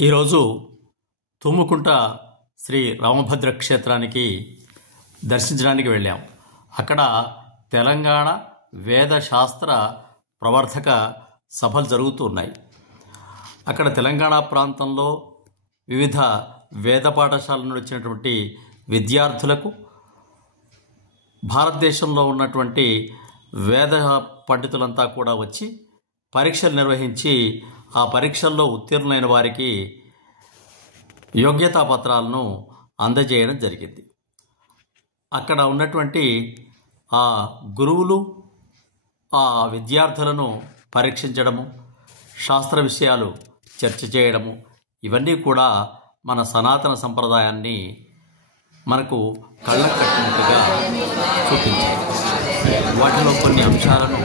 ఈరోజు తుమ్ముకుంట శ్రీ రామభద్ర క్షేత్రానికి దర్శించడానికి వెళ్ళాం. అక్కడ తెలంగాణ వేదశాస్త్ర ప్రవర్ధక సభలు జరుగుతున్నాయి. అక్కడ తెలంగాణ ప్రాంతంలో వివిధ వేద పాఠశాల నుండి వచ్చినటువంటి విద్యార్థులకు భారతదేశంలో ఉన్నటువంటి వేద పండితులంతా కూడా వచ్చి పరీక్షలు నిర్వహించి ఆ పరీక్షల్లో ఉత్తీర్ణులైన వారికి యోగ్యతా పత్రాలను అందజేయడం జరిగింది. అక్కడ ఉన్నటువంటి ఆ గురువులు ఆ విద్యార్థులను పరీక్షించడము, శాస్త్ర విషయాలు చర్చ చేయడము, ఇవన్నీ కూడా మన సనాతన సంప్రదాయాన్ని మనకు కళ్ళకు కట్టినట్టుగా చూపించాయి. వాటిలో కొన్ని అంశాలను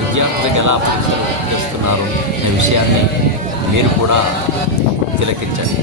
విద్యార్థులకు ఎలా పరీక్షలు చేస్తున్నారు అనే విషయాన్ని మీరు కూడా తిలకించండి.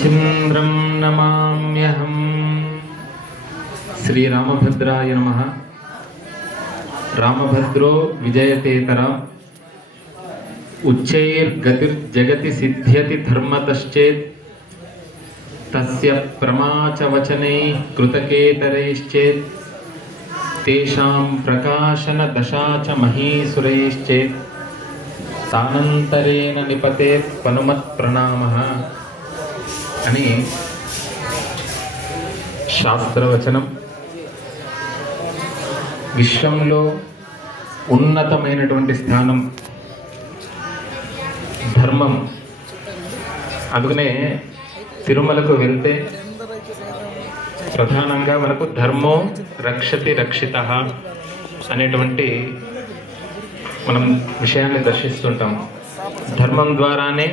చంద్రం నమామ్యహం. శ్రీ రామభద్రాయ నమః. రామభద్రో విజయతేతర ఉచ్చైర్గతిర్జగతి సిద్ధ్యతి ధర్మతశ్చేత్ తస్య ప్రమాచవచనైః కృతకేతరైశ్చేత్ తేషాం ప్రకాశన దశాచ మహీసురైశ్చేత్ తానంతరేణ నిపతేత్ పనుమత్ ప్రణామః అని శాస్త్రవచనం. విశ్వంలో ఉన్నతమైనటువంటి స్థానం ధర్మం. అందుకనే తిరుమలకు వెళ్తే ప్రధానంగా మనకు ధర్మో రక్షతి రక్షితః అనేటువంటి మనం విషయాన్ని దర్శిస్తుంటాం. ధర్మం ద్వారానే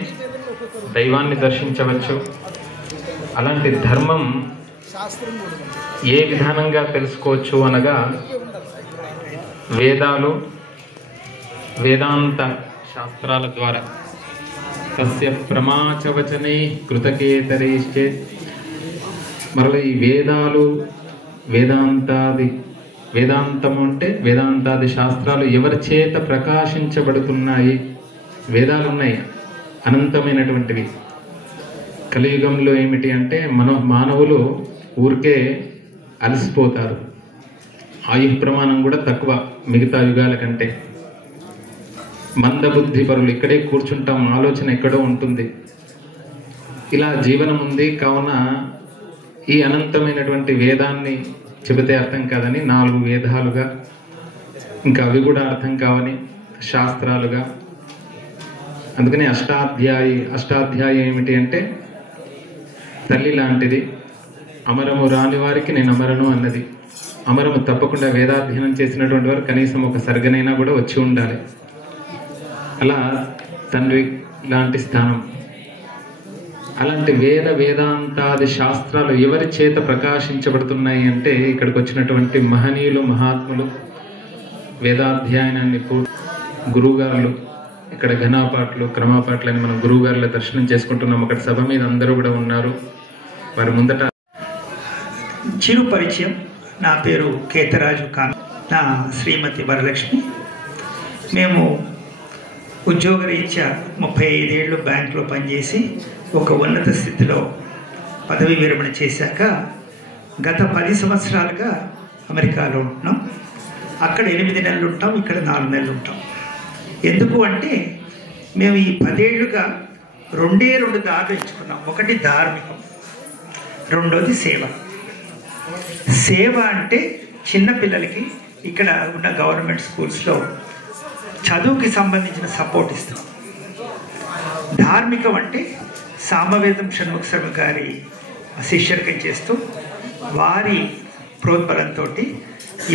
దైవాన్ని దర్శించవచ్చు. అలాంటి ధర్మం ఏ విధానంగా తెలుసుకోవచ్చు అనగా వేదాలు, వేదాంత శాస్త్రాల ద్వారా. తస్య ప్రమాచవచనైః కృతకేతరైశ్చేత్. మరల ఈ వేదాలు, వేదాంతం అంటే వేదాంతాది శాస్త్రాలు ఎవరి చేత ప్రకాశించబడుతున్నాయి? వేదాలు ఉన్నాయి, అనంతమైనటువంటివి. కలియుగంలో ఏమిటి అంటే మానవులు ఊరికే అలసిపోతారు. ఆయు ప్రమాణం కూడా తక్కువ మిగతా యుగాల కంటే. మందబుద్ధి పరులు, ఇక్కడే కూర్చుంటాం, ఆలోచన ఎక్కడో ఉంటుంది. ఇలా జీవనం ఉంది. కావున ఈ అనంతమైనటువంటి వేదాన్ని చెబితే అర్థం కాదని 4 వేదాలుగా, ఇంకా అవి కూడా అర్థం కావని శాస్త్రాలుగా. అందుకని అష్టాధ్యాయి ఏమిటి అంటే తల్లి లాంటిది. అమరము రాని వారికి నేను అమరను అన్నది. అమరము తప్పకుండా వేదాధ్యయనం చేసినటువంటి వారు కనీసం ఒక సర్గనైనా కూడా వచ్చి ఉండాలి. అలా తండ్రి లాంటి స్థానం. అలాంటి వేదాంతాది శాస్త్రాలు ఎవరి చేత ప్రకాశించబడుతున్నాయి అంటే ఇక్కడికి వచ్చినటువంటి మహనీయులు, మహాత్ములు, వేదాధ్యయనాన్ని గురువుగారులు. ఇక్కడ ఘనాపాట్లు, క్రమాపాట్లు అని మనం గురువుగారుల దర్శనం చేసుకుంటున్నాం. అక్కడ సభ మీద అందరూ కూడా ఉన్నారు. వారి ముందట చిరు పరిచయం. నా పేరు కేతరాజు ఖాన్, నా శ్రీమతి వరలక్ష్మి. మేము ఉద్యోగరీత్యా 35 ఏళ్ళు బ్యాంకులో పనిచేసి ఒక ఉన్నత స్థితిలో పదవి విరమణ చేశాక గత 10 సంవత్సరాలుగా అమెరికాలో ఉంటున్నాం. అక్కడ 8 నెలలు ఉంటాం, ఇక్కడ 4 నెలలు ఉంటాం. ఎందుకు అంటే మేము ఈ 10 ఏళ్ళుగా 2 దారులు ఎంచుకున్నాం. ఒకటి ధార్మికం, రెండోది సేవ. సేవ అంటే చిన్నపిల్లలకి ఇక్కడ ఉన్న గవర్నమెంట్ స్కూల్స్లో చదువుకి సంబంధించిన సపోర్ట్ ఇస్తాం. ధార్మికం అంటే సామవేదం షణ్ముఖ శర్మ గారి శిష్యర్కం చేస్తూ వారి ప్రోద్బలంతో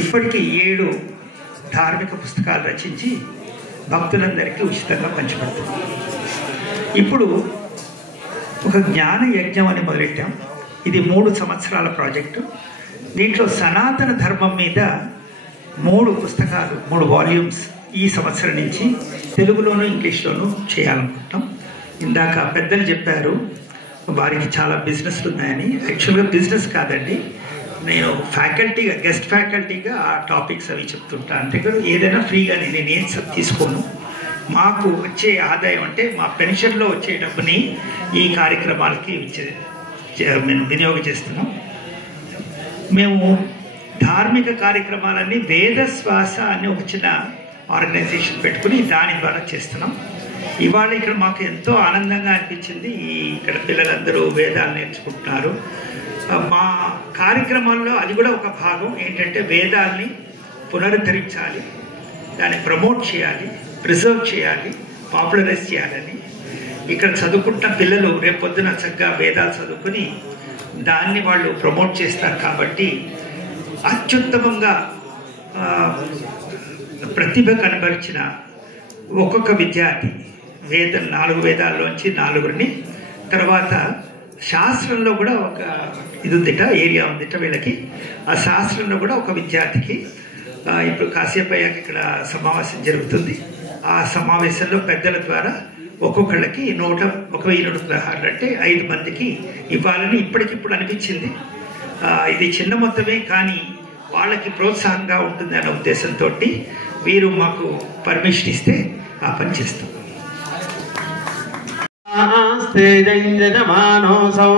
ఇప్పటికీ 7 ధార్మిక పుస్తకాలు రచించి భక్తులందరికీ ఉచితంగా పంచిపెడతాం. ఇప్పుడు ఒక జ్ఞాన యజ్ఞం అని మొదలెట్టాం. ఇది 3 సంవత్సరాల ప్రాజెక్టు. దీంట్లో సనాతన ధర్మం మీద 3 పుస్తకాలు, 3 వాల్యూమ్స్ ఈ సంవత్సరం నుంచి తెలుగులోను ఇంగ్లీష్లోను చేయాలనుకుంటాం. ఇందాక పెద్దలు చెప్పారు వారికి చాలా బిజినెస్లు ఉన్నాయని. యాక్చువల్గా బిజినెస్ కాదండి, నేను ఫ్యాకల్టీగా, గెస్ట్ ఫ్యాకల్టీగా ఆ టాపిక్స్ అవి చెప్తుంటాను. అంటే ఏదైనా ఫ్రీగా నేనేం తీసుకోను. మాకు వచ్చే ఆదాయం అంటే మా పెన్షన్లో వచ్చే డబ్బుని ఈ కార్యక్రమాలకి మేము వినియోగం చేస్తున్నాం. మేము ధార్మిక కార్యక్రమాలన్నీ వేద శ్వాస అని ఒక చిన్న ఆర్గనైజేషన్ పెట్టుకుని దాని ద్వారా చేస్తున్నాం. ఇవాళ ఇక్కడ మాకు ఎంతో ఆనందంగా అనిపించింది. ఇక్కడ పిల్లలందరూ వేదాలు నేర్చుకుంటున్నారు. మా కార్యక్రమాల్లో అది కూడా ఒక భాగం. ఏంటంటే వేదాల్ని పునరుద్ధరించాలి, దాన్ని ప్రమోట్ చేయాలి, ప్రిజర్వ్ చేయాలి, పాపులరైజ్ చేయాలని. ఇక్కడ చదువుకుంటున్న పిల్లలు రేపు పొద్దున చక్కగా వేదాలు చదువుకుని దాన్ని వాళ్ళు ప్రమోట్ చేస్తారు. కాబట్టి అత్యుత్తమంగా ప్రతిభ కనబరిచిన ఒక్కొక్క విద్యార్థి 4 వేదాల్లోంచి 4 తర్వాత శాస్త్రంలో కూడా ఒక ఇది ఉందిట, ఏరియా ఉందిట వీళ్ళకి. ఆ శాస్త్రంలో కూడా ఒక విద్యార్థికి ఇప్పుడు కాసేపు అయ్యాక ఇక్కడ సమావేశం జరుగుతుంది. ఆ సమావేశంలో పెద్దల ద్వారా ఒక్కొక్కళ్ళకి 1,116 అంటే 5 మందికి ఇవ్వాలని ఇప్పటికిప్పుడు అనిపించింది. ఇది చిన్న మొత్తమే కానీ వాళ్ళకి ప్రోత్సాహంగా ఉంటుంది అన్న ఉద్దేశంతో వీరు మాకు పర్మిషన్ ఇస్తే ఆ పని చేస్తాం. जञ्जमानोऽसौ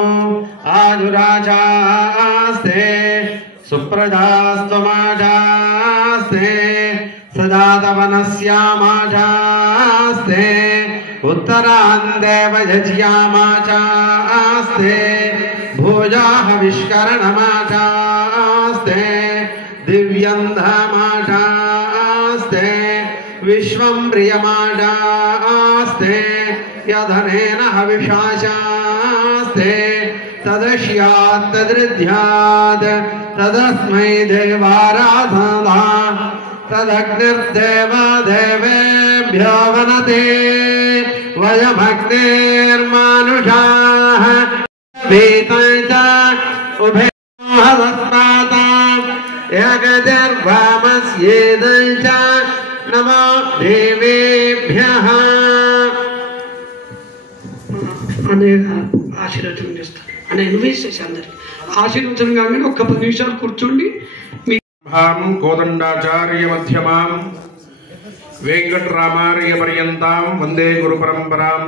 आजुराजास्ते सुप्रजास्त्वमाजास्ते सदातवनस्यामाजास्ते उत्तरान्देव यज्ञामाचास्ते भोजाहविष्करणमाचास्ते दिव्यन्धमाचास्ते विश्वं प्रियमाचास्ते यधनेन हविषाशास्ते तदश्यात् तदृध्यात् तदस्मै देवाराधना तदग्निर्देव देवेभ्यो वनते वयमग्निर्मानुषाः वेतञ्च उभे हदस्माताम् यगजर्वामस्येदञ्च नमो देवेभ्यः అనేగా ఆశీర్వచనం చేస్తారు అని ఇన్వైట్ చేసి అందరికి ఆశీర్వచనం కాగానే ఒక్క 10 నిమిషాలు కూర్చోండి. కోదండాచార్య మధ్యమాం వెంకటరామార్య పర్యంతాం వందే గురు పరంపరాం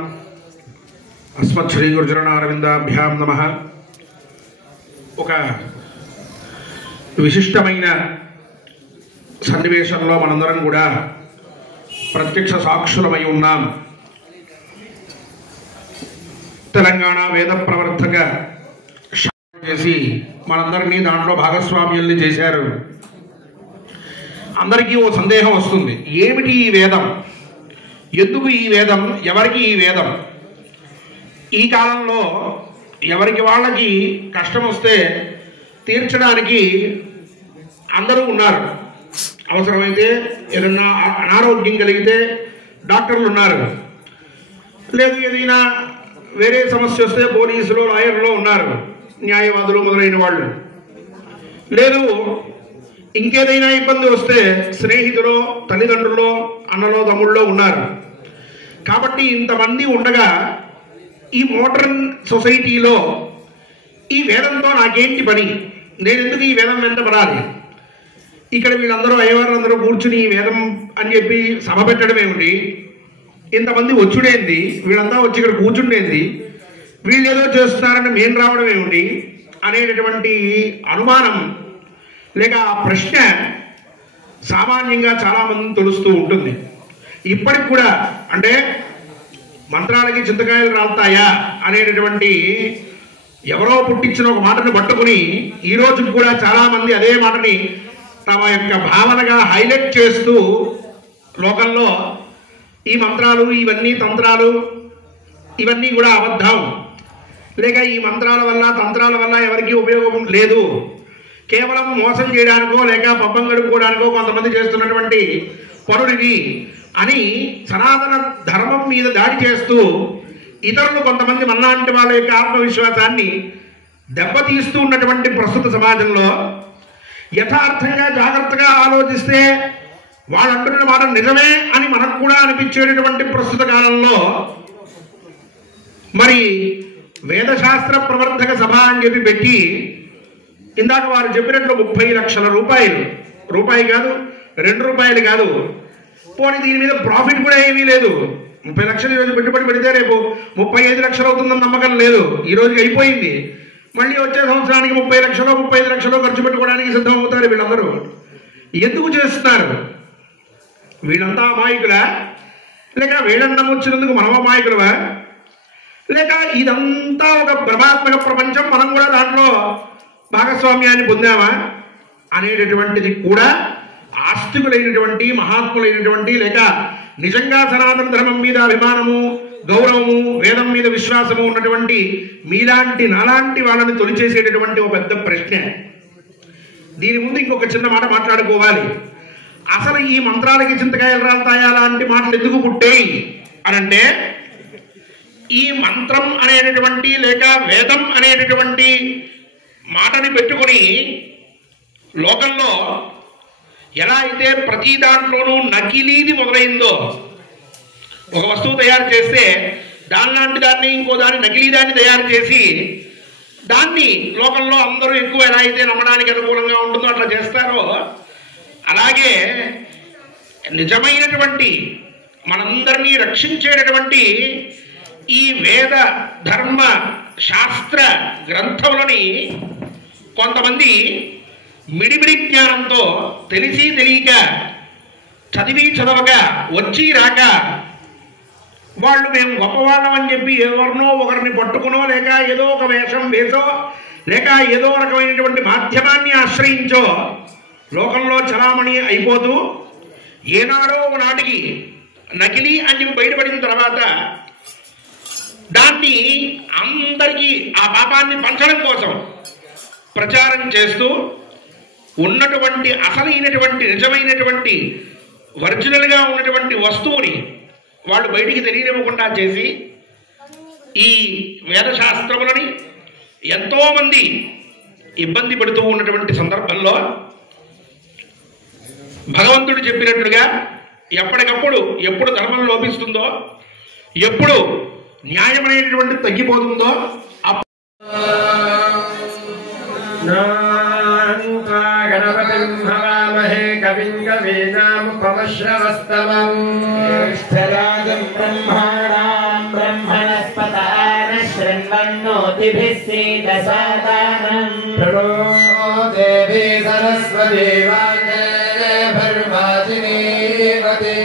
అస్మత్ శ్రీ గురుచరణారవిందాభ్యాం నమః. ఒక విశిష్టమైన సన్నివేశంలో మనందరం కూడా ప్రత్యక్ష సాక్షులమై ఉన్నాం. తెలంగాణ వేద ప్రవర్తక చేసి మనందరినీ దాంట్లో భాగస్వామ్యుల్ని చేశారు. అందరికీ ఓ సందేహం వస్తుంది, ఏమిటి ఈ వేదం, ఎందుకు ఈ వేదం, ఎవరికి ఈ వేదం? ఈ కాలంలో ఎవరికి వాళ్ళకి కష్టం వస్తే తీర్చడానికి అందరూ ఉన్నారు. అవసరమైతే ఏదన్నా అనారోగ్యం కలిగితే డాక్టర్లు ఉన్నారు, లేదు ఏదైనా వేరే సమస్య వస్తే పోలీసులు లాయర్లు ఉన్నారు, న్యాయవాదులు మొదలైన వాళ్ళు, లేదు ఇంకేదైనా ఇబ్బంది వస్తే స్నేహితులు, తల్లిదండ్రులు, అన్నలో తమ్ముళ్ళో ఉన్నారు. కాబట్టి ఇంతమంది ఉండగా ఈ మోడర్న్ సొసైటీలో ఈ వేదంతో నాకేంటి పని, నేను ఎందుకు ఈ వేదం వెంట పడాలి, ఇక్కడ వీళ్ళందరూ అయ్యవారందరూ కూర్చుని ఈ వేదం అని చెప్పి సభ పెట్టడం ఏమిటి, ఇంతమంది వచ్చుడేంది, వీళ్ళంతా వచ్చి ఇక్కడ కూర్చుండేంది, వీళ్ళు ఏదో చేస్తున్నారని మేము రావడం ఏమిటి అనేటటువంటి అనుమానం లేక ఆ ప్రశ్న సామాన్యంగా చాలామంది తొలుస్తూ ఉంటుంది. ఇప్పటికి కూడా అంటే మంత్రాలకి చింతకాయలు రాలుతాయా అనేటటువంటి ఎవరో పుట్టించిన ఒక మాటను పట్టుకుని ఈ రోజు కూడా చాలామంది అదే మాటని తమ యొక్క భావనగా హైలైట్ చేస్తూ లోకంలో ఈ మంత్రాలు, ఇవన్నీ తంత్రాలు, ఇవన్నీ కూడా అబద్ధం, లేక ఈ మంత్రాల వల్ల తంత్రాల వల్ల ఎవరికీ ఉపయోగం లేదు, కేవలం మోసం చేయడానికో లేక పబ్బం గడుపుకోవడానికో కొంతమంది చేస్తున్నటువంటి పనుడివి అని సనాతన ధర్మం మీద దాడి చేస్తూ ఇతరులు కొంతమంది మనలాంటి వాళ్ళ యొక్క ఆత్మవిశ్వాసాన్ని దెబ్బతీస్తూ ఉన్నటువంటి ప్రస్తుత సమాజంలో యథార్థంగా జాగ్రత్తగా ఆలోచిస్తే వాళ్ళు అంటున్న మాట నిజమే అని మనకు కూడా అనిపించేటటువంటి ప్రస్తుత కాలంలో మరి వేదశాస్త్ర ప్రవర్తక సభ అని చెప్పి పెట్టి ఇందాక వారు చెప్పినట్లు 30 లక్షల రూపాయలు, రూపాయి కాదు 2 రూపాయలు కాదు, పోనీ దీని మీద ప్రాఫిట్ కూడా ఏమీ లేదు. 30 లక్షలు ఈరోజు పెట్టుబడి పెడితే రేపు 35 లక్షలు అవుతుందని నమ్మకం లేదు. ఈ రోజుకి అయిపోయింది. మళ్ళీ వచ్చే సంవత్సరానికి 30 లక్షలు 35 లక్షలు ఖర్చు పెట్టుకోవడానికి సిద్ధం అవుతారు వీళ్ళందరూ. ఎందుకు చేస్తున్నారు? వీళ్ళంతా అమాయకులా, లేక వీళ్ళన్నం వచ్చినందుకు మనం అమాయకులవా, లేక ఇదంతా ఒక భ్రమాత్మక ప్రపంచం, మనం కూడా దాంట్లో భాగస్వామ్యాన్ని పొందామా అనేటటువంటిది కూడా ఆస్తికులైనటువంటి మహాత్ములైనటువంటి లేక నిజంగా సనాతన ధర్మం మీద అభిమానము, గౌరవము, వేదం మీద విశ్వాసము ఉన్నటువంటి మీలాంటి నాలాంటి వాళ్ళని తొలిచేసేటటువంటి ఒక పెద్ద ప్రశ్న. దీని ముందు ఇంకొక చిన్న మాట మాట్లాడుకోవాలి. అసలు ఈ మంత్రాలకి చింతకాయలు రాలుతాయా లాంటి మాటలు ఎందుకు పుట్టాయి అనంటే, ఈ మంత్రం అనేటటువంటి లేక వేదం అనేటటువంటి మాటని పెట్టుకుని లోకంలో ఎలా అయితే ప్రతి దాంట్లోనూ నకిలీది మొదలైందో, ఒక వస్తువు తయారు చేస్తే దానిలాంటి దాన్ని ఇంకో దాన్ని నకిలీ దాన్ని తయారు చేసి దాన్ని లోకంలో అందరూ ఎక్కువ ఎలా అయితే నమ్మడానికి అనుకూలంగా ఉంటుందో అట్లా చేస్తారో, అలాగే నిజమైనటువంటి మనందరినీ రక్షించేటటువంటి ఈ వేద ధర్మ శాస్త్ర గ్రంథములని కొంతమంది మిడిమిడి జ్ఞానంతో తెలిసి తెలియక చదివి చదవక వచ్చి రాక వాళ్ళు మేము గొప్పవాళ్ళం అని చెప్పి ఎవరినో ఒకరిని పట్టుకునో లేక ఏదో ఒక వేషం వేసో లేక ఏదో రకమైనటువంటి మాధ్యమాన్ని ఆశ్రయించో లోకంలో చలామణి అయిపోతూ ఏనాడో ఒకనాటికి నకిలీ అని చెప్పి బయటపడిన తర్వాత దాన్ని అందరికీ ఆ పాపాన్ని పంచడం కోసం ప్రచారం చేస్తూ ఉన్నటువంటి అసలైనటువంటి నిజమైనటువంటి ఒరిజినల్గా ఉన్నటువంటి వస్తువుని వాళ్ళు బయటికి తెలియనివ్వకుండా చేసి ఈ వేదశాస్త్రములని ఎంతోమంది ఇబ్బంది పడుతూ ఉన్నటువంటి సందర్భంలో భగవంతుడు చెప్పినట్లుగా ఎప్పటికప్పుడు ఎప్పుడు ధర్మం లోపిస్తుందో ఎప్పుడు న్యాయమైనటువంటి తగ్గిపోతుందో గణపతిం హవామహే కవిం కవీనాముపమశ్రవస్తమం జ్యేష్ఠరాజం బ్రహ్మణాం బ్రహ్మణస్పతాన శృణ్వన్నోతిభిः सीदसादानं प्रणो देवी सरस्वती वागे भर्वाजिनीवती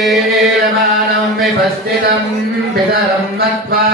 समक्षीरमाणं विपस्थितं पितरं मत्वा